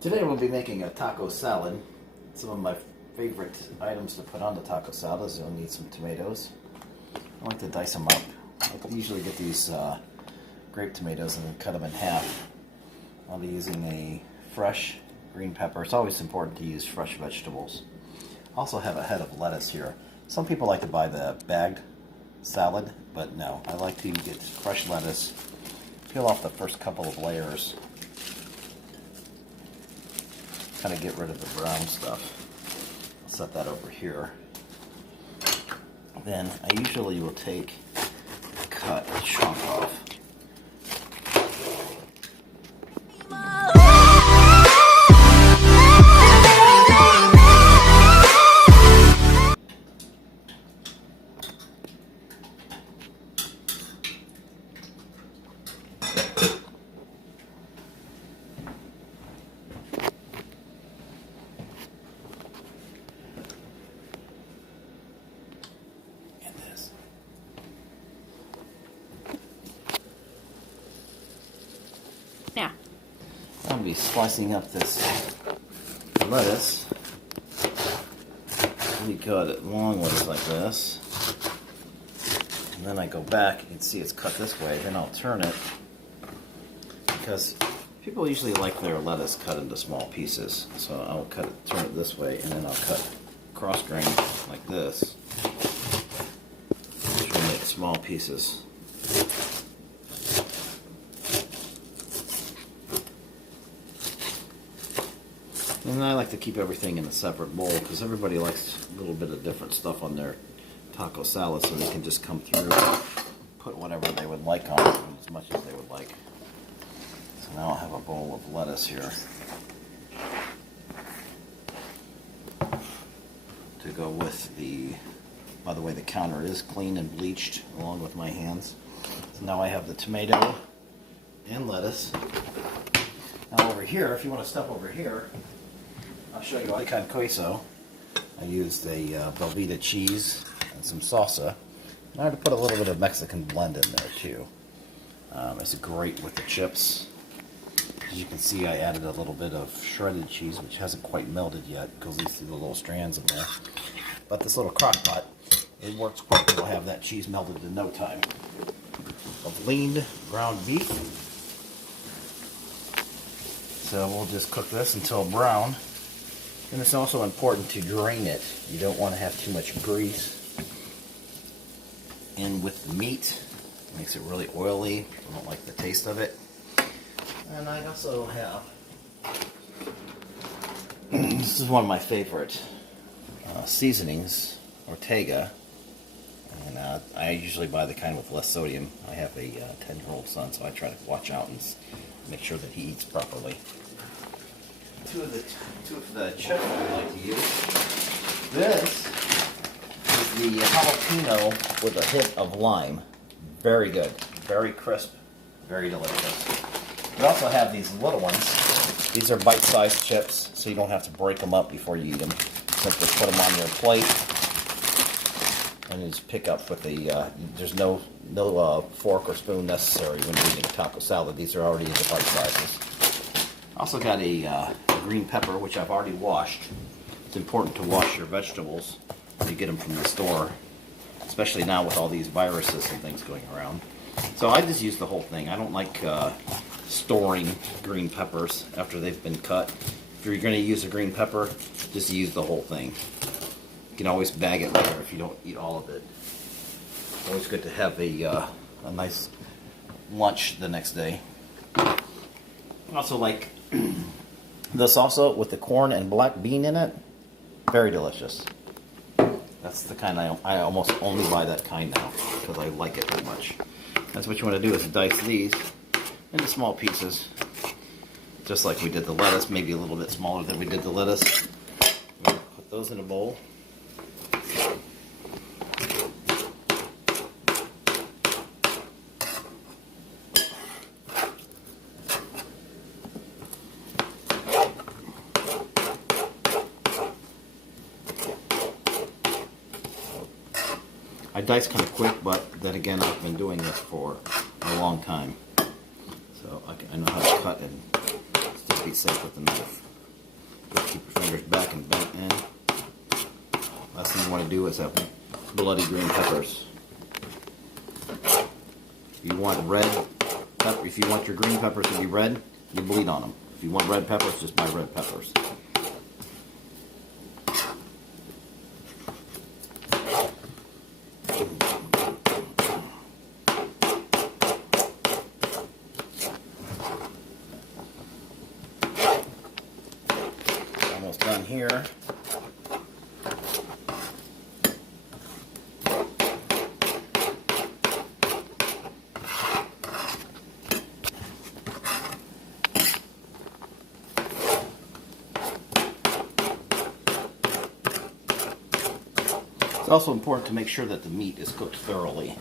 Today we'll be making a taco salad. Some of my favorite items to put on the taco salad is you'll need some tomatoes. I like to dice them up. I usually get these grape tomatoes and then cut them in half. I'll be using a fresh green pepper. It's always important to use fresh vegetables. I also have a head of lettuce here. Some people like to buy the bagged salad, but no. I like to get fresh lettuce, peel off the first couple of layers, kind of get rid of the brown stuff. I'll set that over here. Then I usually will take a cut, a chunk off. Now, I'll be slicing up this lettuce. We cut it long ways like this. And then I go back, you can see it's cut this way, then I'll turn it. Because people usually like their lettuce cut into small pieces. So I'll turn it this way, and then I'll cut cross grain like this. Which will make small pieces. And I like to keep everything in a separate bowl because everybody likes a little bit of different stuff on their taco salad, so they can just come through and put whatever they would like on it, as much as they would like. So now I'll have a bowl of lettuce here to go with the, by the way, the counter is clean and bleached along with my hands. So now I have the tomato and lettuce. Now over here, if you want to step over here, I'll show you con queso. I used a Velveeta cheese and some salsa. And I had to put a little bit of Mexican blend in there too. It's great with the chips. As you can see, I added a little bit of shredded cheese, which hasn't quite melted yet because you see the little strands in there. But this little crock pot, it works quick. It'll have that cheese melted in no time. Of lean ground beef. So we'll just cook this until brown. And it's also important to drain it. You don't want to have too much grease in with the meat. It makes it really oily. I don't like the taste of it. And I also have, this is one of my favorite seasonings, Ortega. And I usually buy the kind with less sodium. I have a 10-year-old son, so I try to watch out and make sure that he eats properly. Two of the chips I like to use. This is the jalapeno with a hint of lime. Very good, very crisp, very delicious. We also have these little ones. These are bite-sized chips, so you don't have to break them up before you eat them. Simply put them on your plate, and you just pick up with the. There's no fork or spoon necessary when you're eating a taco salad. These are already in the bite sizes. Also got a green pepper, which I've already washed. It's important to wash your vegetables when you get them from the store, especially now with all these viruses and things going around. So I just use the whole thing. I don't like storing green peppers after they've been cut. If you're going to use a green pepper, just use the whole thing. You can always bag it later if you don't eat all of it. It's always good to have a nice lunch the next day. I also like the salsa with the corn and black bean in it. Very delicious. That's the kind I almost only buy that kind now because I like it that much. That's what you want to do is dice these into small pieces, just like we did the lettuce, maybe a little bit smaller than we did the lettuce. Put those in a bowl. I dice kind of quick, but then again, I've been doing this for a long time. So I know how to cut and still be safe with the knife. Just keep your fingers back and bent in. Last thing you want to do is have bloody green peppers. If you want if you want your green peppers to be red, you bleed on them. If you want red peppers, just buy red peppers. Almost done here. It's also important to make sure that the meat is cooked thoroughly.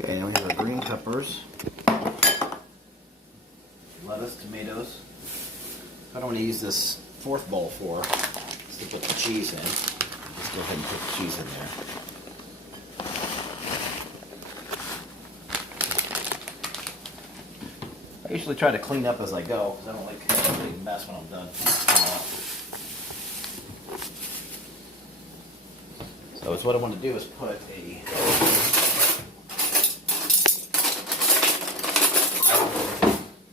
Okay, now we have our green peppers, lettuce, tomatoes. I don't want to use this fourth bowl for is to put the cheese in. Let's go ahead and put the cheese in there. I usually try to clean up as I go because I don't like a big mess when I'm done. So what I want to do is put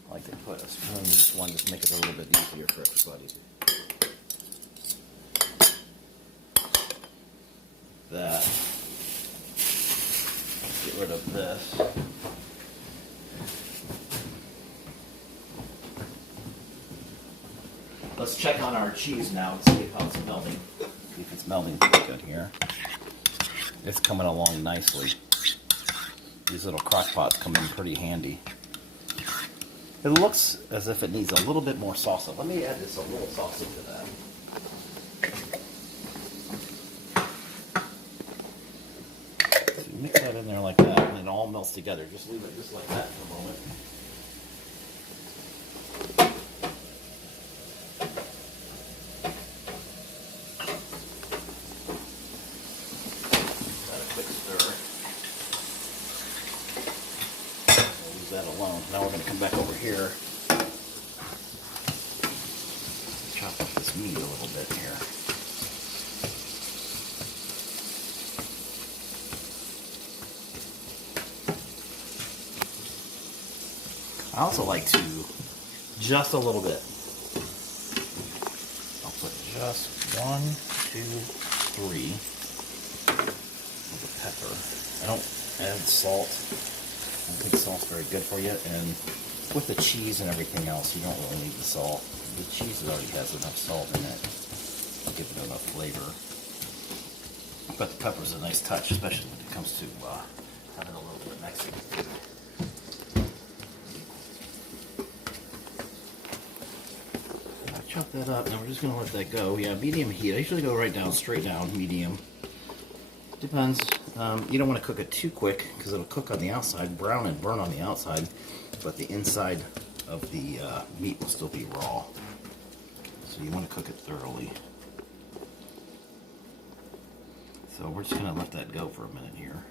I like to put a spoon in this one just to make it a little bit easier for everybody. That. Get rid of this. Let's check on our cheese now and see how it's melting. See if it's melting pretty good here. It's coming along nicely. These little crock pots come in pretty handy. It looks as if it needs a little bit more salsa. Let me add just a little salsa to that. So you mix that in there like that and it all melts together. Just leave it just like that for a moment. That alone. Now we're going to come back over here, chop up this meat a little bit here. I also like to just a little bit. I'll put just 1, 2, 3 of the pepper. I don't add salt. I don't think salt's very good for you, and with the cheese and everything else, you don't really need the salt. The cheese already has enough salt in it. It'll give it enough flavor. But the pepper's a nice touch, especially when it comes to having a little bit of Mexican food. I chop that up, now we're just going to let that go. Yeah, medium heat. I usually go straight down, medium. Depends. You don't want to cook it too quick because it'll cook on the outside, brown and burn on the outside, but the inside of the meat will still be raw. So you want to cook it thoroughly. So we're just going to let that go for a minute here.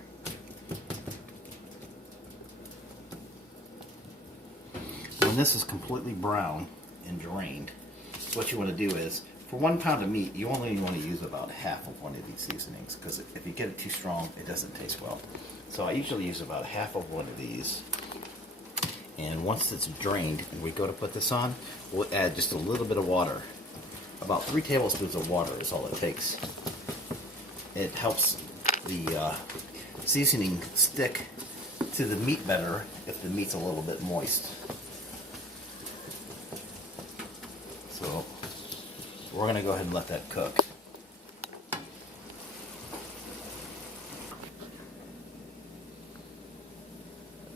When this is completely brown and drained, what you want to do is, for 1 pound of meat, you only want to use about half of one of these seasonings, because if you get it too strong, it doesn't taste well. So I usually use about half of one of these. And once it's drained and we go to put this on, we'll add just a little bit of water. About 3 tablespoons of water is all it takes. It helps the seasoning stick to the meat better if the meat's a little bit moist. So we're going to go ahead and let that cook.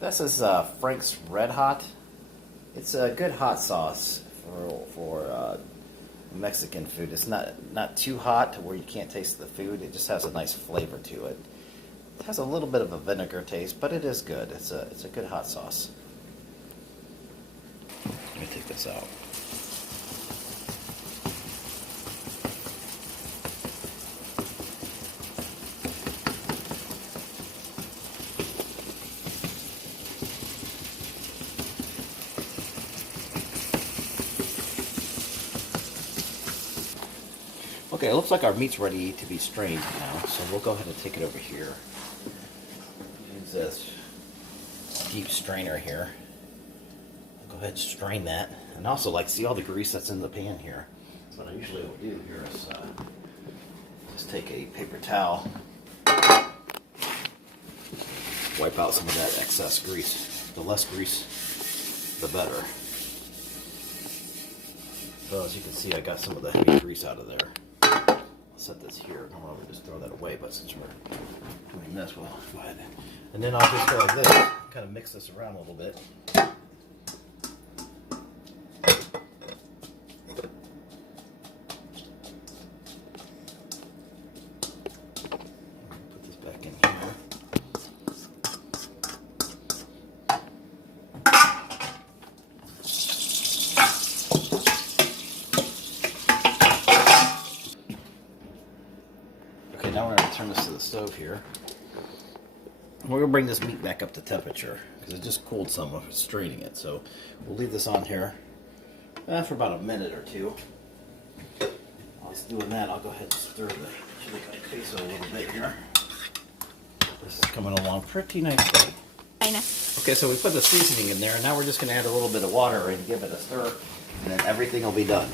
This is Frank's Red Hot. It's a good hot sauce for Mexican food. It's not too hot to where you can't taste the food. It just has a nice flavor to it. It has a little bit of a vinegar taste, but it is good. It's a good hot sauce. Let me take this out. Okay, it looks like our meat's ready to be strained now, so we'll go ahead and take it over here. Use this deep strainer here. I'll go ahead and strain that. And also, like, see all the grease that's in the pan here. So what I usually will do here is just take a paper towel, wipe out some of that excess grease. The less grease, the better. So as you can see, I got some of the heavy grease out of there. I'll set this here. I don't want to just throw that away, but since we're doing this, we'll go ahead. And then I'll just go like this, kind of mix this around a little bit. Put this back in here. Okay, now we're going to turn this to the stove here. We're going to bring this meat back up to temperature because it just cooled some of straining it. So we'll leave this on here for about a minute or two. While it's doing that, I'll go ahead and stir the chili con queso a little bit here. This is coming along pretty nicely. Okay, so we put the seasoning in there, and now we're just going to add a little bit of water and give it a stir, and then everything will be done.